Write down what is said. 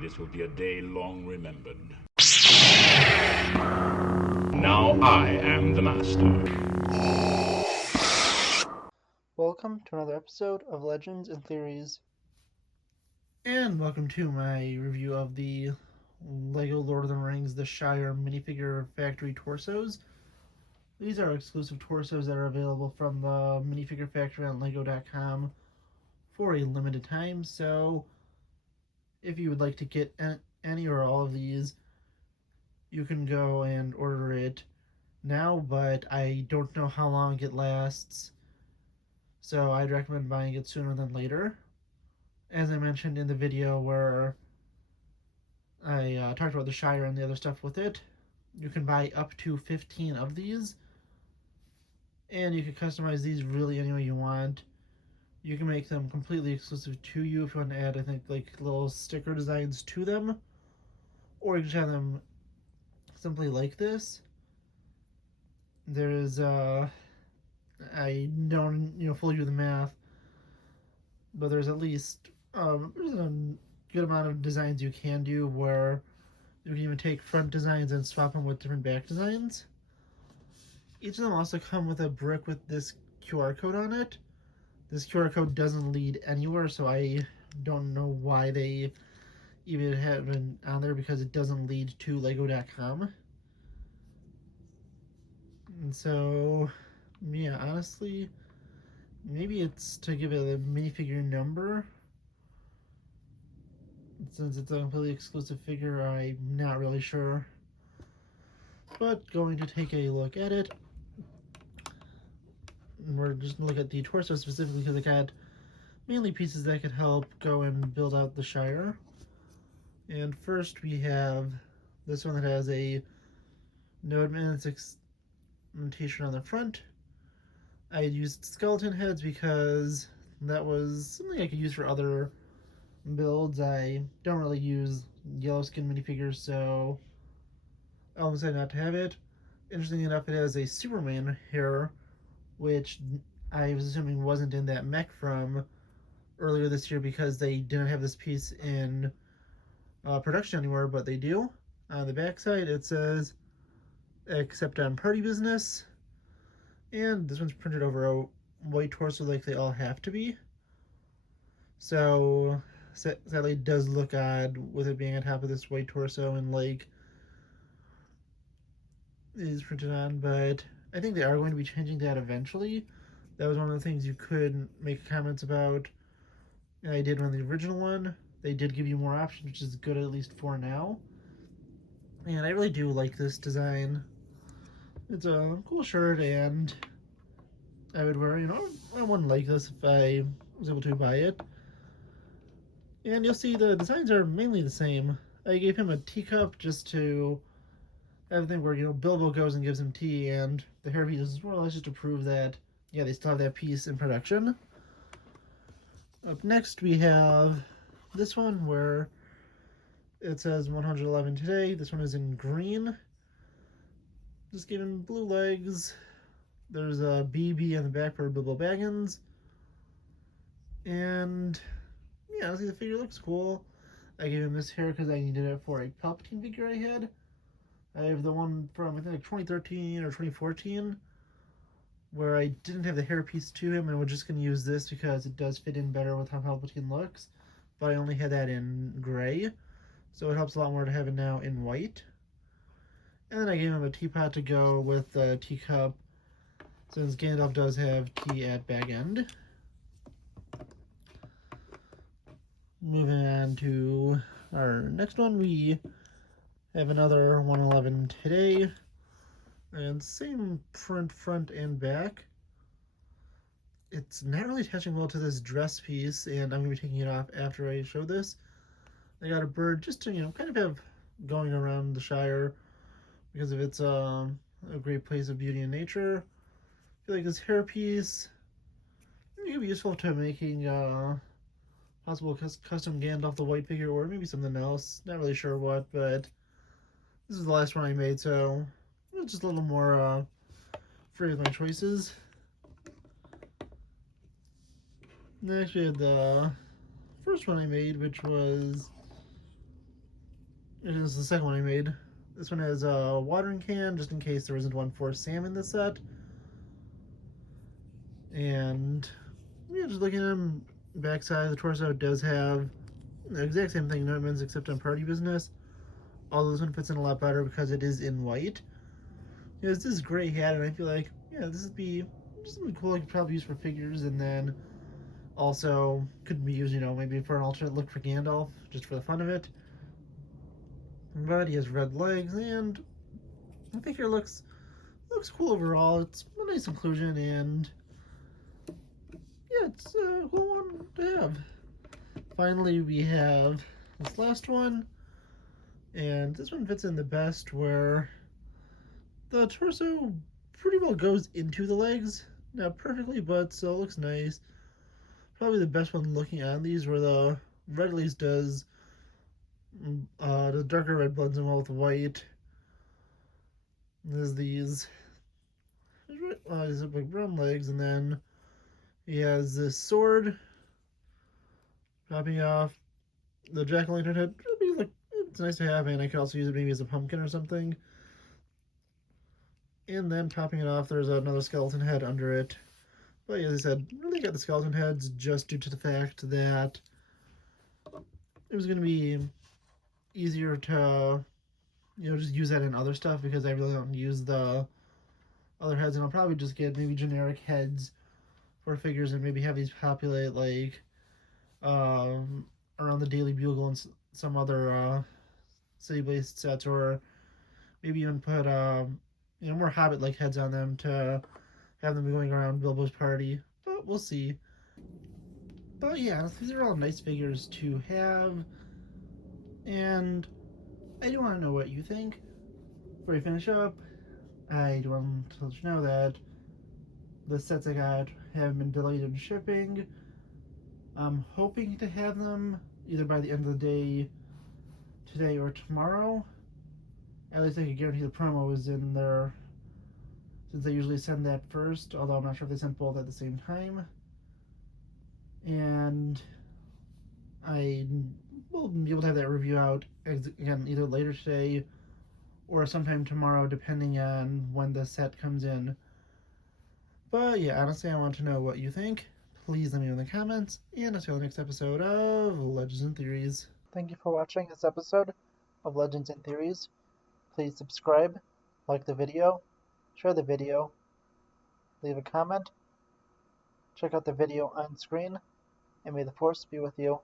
This will be a day long remembered. Now I am the master. Welcome to another episode of Legends and Theories. And welcome to my review of the LEGO Lord of the Rings The Shire Minifigure Factory torsos. These are exclusive torsos that are available from the Minifigure Factory on LEGO.com for a limited time. So if you would like to get any or all of these, you can go and order it now, but I don't know how long it lasts, so I'd recommend buying it sooner than later. As I mentioned in the video where I talked about the Shire and the other stuff with it, you can buy up to 15 of these, and you can customize these really any way you want. You can make them completely exclusive to you if you want to add, I think, like little sticker designs to them, or you can just have them simply like this. There's I don't fully do the math, but there's at least there's a good amount of designs you can do where you can even take front designs and swap them with different back designs. Each of them also come with a brick with this QR code on it. This QR code doesn't lead anywhere, so I don't know why they even have it on there, because it doesn't lead to Lego.com. And so, yeah, honestly, maybe it's to give it a minifigure number. Since it's a completely exclusive figure, I'm not really sure. But going to take a look at it. And we're just going to look at the torso specifically because it got mainly pieces that could help go and build out the Shire. And first we have this one that has a no advanced experimentation on the front. I used skeleton heads because that was something I could use for other builds. I don't really use yellow skin minifigures, so I decided not to have it. Interestingly enough, it has a Superman hair, which I was assuming wasn't in that mech from earlier this year because they didn't have this piece in production anywhere, but they do. On the backside it says, "Except on party business," and this one's printed over a white torso like they all have to be. So sadly it does look odd with it being on top of this white torso and like it is printed on, but I think they are going to be changing that eventually. That was one of the things you could make comments about, and I did on the original one. They did give you more options, which is good at least for now. And I really do like this design. It's a cool shirt, and I would wear, I wouldn't like this if I was able to buy it. And you'll see the designs are mainly the same. I gave him a teacup just to have a thing where, Bilbo goes and gives him tea, and the hairpiece is more or less just to prove that, yeah, they still have that piece in production. Up next we have this one where it says 111 today. This one is in green. Just gave him blue legs. There's a BB on the back for Bilbo Baggins. And yeah, honestly, the figure looks cool. I gave him this hair because I needed it for a Palpatine figure I had. I have the one from, I think, like 2013 or 2014, where I didn't have the hairpiece to him, and we're just going to use this because it does fit in better with how Palpatine looks. But I only had that in gray, so it helps a lot more to have it now in white. And then I gave him a teapot to go with the teacup, since Gandalf does have tea at bag end. Moving on to our next one, we have another 111 today, and same print front and back. It's not really attaching well to this dress piece, and I'm going to be taking it off after I show this. I got a bird just to, kind of have going around the Shire because of its a great place of beauty and nature. I feel like this hairpiece could be useful to making possible custom Gandalf the White figure, or maybe something else. Not really sure what, but this is the last one I made, so it's just a little more free with my choices. Next we had the first one I made, which was This is the second one I made. This one has a watering can, just in case there isn't one for Sam in the set. And yeah, just looking at him, backside of the torso does have the exact same thing Nutman's except on Party Business. Although this one fits in a lot better because it is in white. You know, it's this gray hat, and I feel like, yeah, this would be just something cool I could probably use for figures, and then also could be used, you know, maybe for an alternate look for Gandalf, just for the fun of it. But he has red legs, and the figure looks cool overall. It's a nice inclusion, and yeah, it's a cool one to have. Finally, we have this last one, and this one fits in the best, where the torso pretty well goes into the legs. Not perfectly, but still looks nice. Probably the best one looking on these, where the red at least does the darker red blends in well with white. There's these big brown legs, and then he has this sword popping off the jack-o'-lantern head. It's nice to have, and I could also use it maybe as a pumpkin or something. And then popping it off, there's another skeleton head under it. But as I said, really got the skeleton heads just due to the fact that it was going to be easier to, you know, just use that in other stuff, because I really don't use the other heads, and I'll probably just get maybe generic heads for figures and maybe have these populate like around the Daily Bugle and some other city-based sets, or maybe even put you know, more Hobbit-like heads on them to have them going around Bilbo's party. But we'll see. But yeah, these are all nice figures to have, and I do want to know what you think. Before we finish up, I do want to let you know that the sets I got have been delayed in shipping. I'm hoping to have them either by the end of the day today or tomorrow. At least I can guarantee the promo is in there, since they usually send that first, although I'm not sure if they sent both at the same time. And I will be able to have that review out again either later today or sometime tomorrow, depending on when the set comes in. But yeah, honestly, I want to know what you think. Please let me know in the comments, and I'll see you on the next episode of Legends and Theories. Thank you for watching this episode of Legends and Theories. Please subscribe, like the video, share the video, leave a comment, check out the video on screen, and may the Force be with you.